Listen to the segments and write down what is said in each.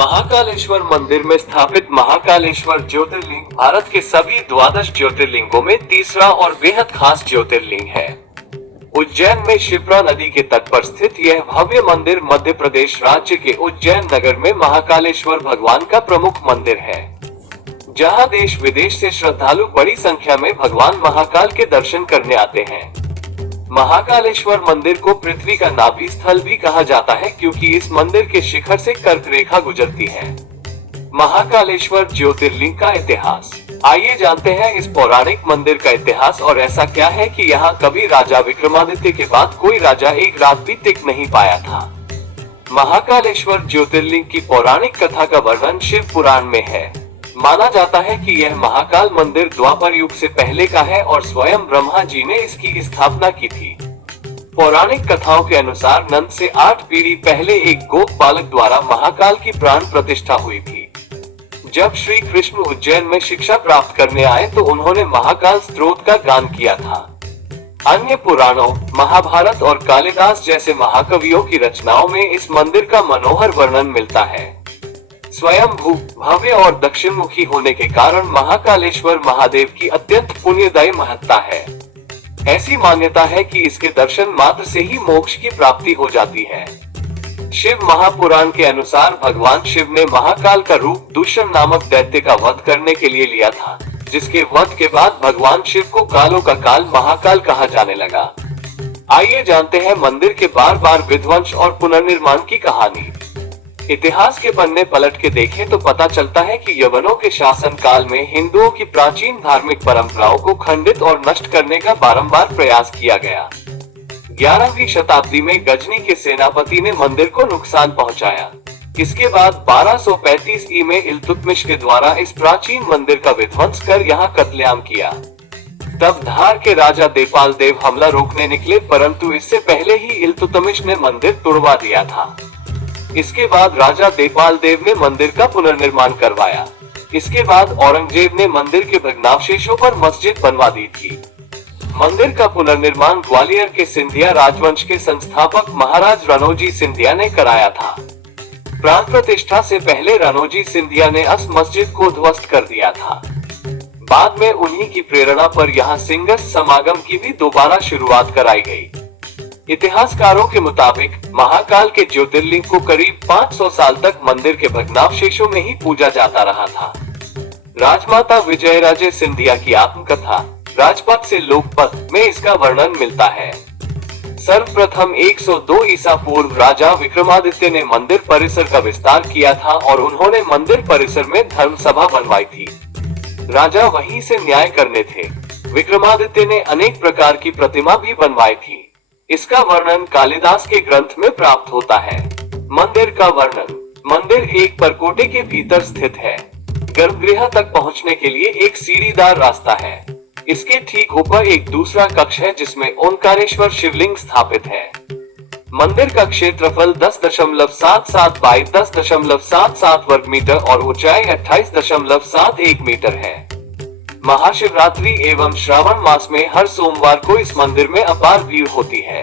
महाकालेश्वर मंदिर में स्थापित महाकालेश्वर ज्योतिर्लिंग भारत के सभी 12 ज्योतिर्लिंगों में तीसरा और बेहद खास ज्योतिर्लिंग है। उज्जैन में शिप्रा नदी के तट पर स्थित यह भव्य मंदिर मध्य प्रदेश राज्य के उज्जैन नगर में महाकालेश्वर भगवान का प्रमुख मंदिर है, जहां देश विदेश से श्रद्धालु बड़ी संख्या में भगवान महाकाल के दर्शन करने आते हैं। महाकालेश्वर मंदिर को पृथ्वी का नाभि स्थल भी कहा जाता है, क्योंकि इस मंदिर के शिखर से कर्क रेखा गुजरती है। महाकालेश्वर ज्योतिर्लिंग का इतिहास। आइए जानते हैं इस पौराणिक मंदिर का इतिहास और ऐसा क्या है कि यहाँ कभी राजा विक्रमादित्य के बाद कोई राजा एक रात भी टिक नहीं पाया था। महाकालेश्वर ज्योतिर्लिंग की पौराणिक कथा का वर्णन शिव पुराण में है। माना जाता है कि यह महाकाल मंदिर द्वापर युग से पहले का है और स्वयं ब्रह्मा जी ने इसकी स्थापना की थी। पौराणिक कथाओं के अनुसार नंद से 8 पीढ़ी पहले एक गोप बालक द्वारा महाकाल की प्राण प्रतिष्ठा हुई थी। जब श्री कृष्ण उज्जैन में शिक्षा प्राप्त करने आए तो उन्होंने महाकाल स्तोत्र का गान किया था। अन्य पुराणों, महाभारत और कालिदास जैसे महाकवियों की रचनाओं में इस मंदिर का मनोहर वर्णन मिलता है। स्वयंभू, भव्य और दक्षिणमुखी होने के कारण महाकालेश्वर महादेव की अत्यंत पुण्यदायी महत्ता है। ऐसी मान्यता है कि इसके दर्शन मात्र से ही मोक्ष की प्राप्ति हो जाती है। शिव महापुराण के अनुसार भगवान शिव ने महाकाल का रूप दूषण नामक दैत्य का वध करने के लिए लिया था, जिसके वध के बाद भगवान शिव को कालों का काल महाकाल कहा जाने लगा। आइए जानते हैं मंदिर के बार बार विध्वंस और पुनर्निर्माण की कहानी। इतिहास के पन्ने पलट के देखें तो पता चलता है कि यवनों के शासन काल में हिंदुओं की प्राचीन धार्मिक परंपराओं को खंडित और नष्ट करने का बारंबार प्रयास किया गया। 11वीं शताब्दी में गजनी के सेनापति ने मंदिर को नुकसान पहुंचाया। इसके बाद 1235 ईस्वी में इल्तुतमिश के द्वारा इस प्राचीन मंदिर का विध्वंस कर यहां कत्लेआम किया। तब धार के राजा देपाल देव हमला रोकने निकले, परंतु इससे पहले ही इल्तुतमिश ने मंदिर तोड़वा दिया था। इसके बाद राजा देपाल देव ने मंदिर का पुनर्निर्माण करवाया। इसके बाद औरंगजेब ने मंदिर के भग्नावशेषों पर मस्जिद बनवा दी थी। मंदिर का पुनर्निर्माण ग्वालियर के सिंधिया राजवंश के संस्थापक महाराज रणोजी सिंधिया ने कराया था। प्राण प्रतिष्ठा से पहले रणोजी सिंधिया ने इस मस्जिद को ध्वस्त कर दिया था। बाद में उन्हीं की प्रेरणा पर यहाँ सिंगस समागम की भी दोबारा शुरुआत कराई गई। इतिहासकारों के मुताबिक महाकाल के ज्योतिर्लिंग को करीब 500 साल तक मंदिर के भग्नावशेषों में ही पूजा जाता रहा था। राजमाता विजयराजे सिंधिया की आत्मकथा राजपथ से लोकपथ में इसका वर्णन मिलता है। सर्वप्रथम 102 ईसा पूर्व राजा विक्रमादित्य ने मंदिर परिसर का विस्तार किया था और उन्होंने मंदिर परिसर में धर्म सभा बनवाई थी। राजा वहीं से न्याय करने थे। विक्रमादित्य ने अनेक प्रकार की प्रतिमा भी बनवाई थी। इसका वर्णन कालिदास के ग्रंथ में प्राप्त होता है। मंदिर का वर्णन। मंदिर एक परकोटे के भीतर स्थित है। गर्भगृह तक पहुंचने के लिए एक सीढ़ीदार रास्ता है। इसके ठीक ऊपर एक दूसरा कक्ष है जिसमें ओंकारेश्वर शिवलिंग स्थापित है। मंदिर का क्षेत्रफल 10.77 बाई 10.77 वर्ग मीटर और ऊंचाई 28.71 मीटर है। महाशिवरात्रि एवं श्रावण मास में हर सोमवार को इस मंदिर में अपार भीड़ होती है।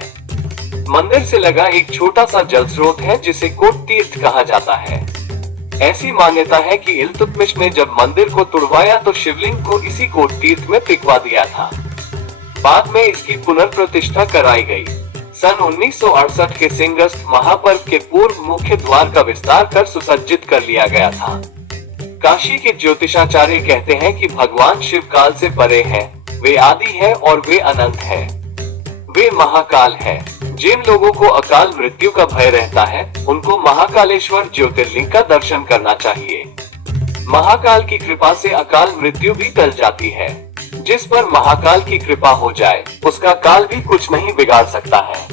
मंदिर से लगा एक छोटा सा जल स्रोत है जिसे कोट तीर्थ कहा जाता है। ऐसी मान्यता है कि इल्तुतमिश ने जब मंदिर को तुड़वाया तो शिवलिंग को इसी कोट तीर्थ में पिघवा दिया था। बाद में इसकी पुनर्प्रतिष्ठा कराई गई। सन 1968 के सिंगस्त महापर्व के पूर्व मुख्य द्वार का विस्तार कर सुसज्जित कर लिया गया था। काशी के ज्योतिषाचार्य कहते हैं कि भगवान शिव काल से परे हैं, वे आदि हैं और वे अनंत हैं। वे महाकाल हैं। जिन लोगों को अकाल मृत्यु का भय रहता है, उनको महाकालेश्वर ज्योतिर्लिंग का दर्शन करना चाहिए। महाकाल की कृपा से अकाल मृत्यु भी टल जाती है। जिस पर महाकाल की कृपा हो जाए, उसका काल भी कुछ नहीं बिगाड़ सकता है।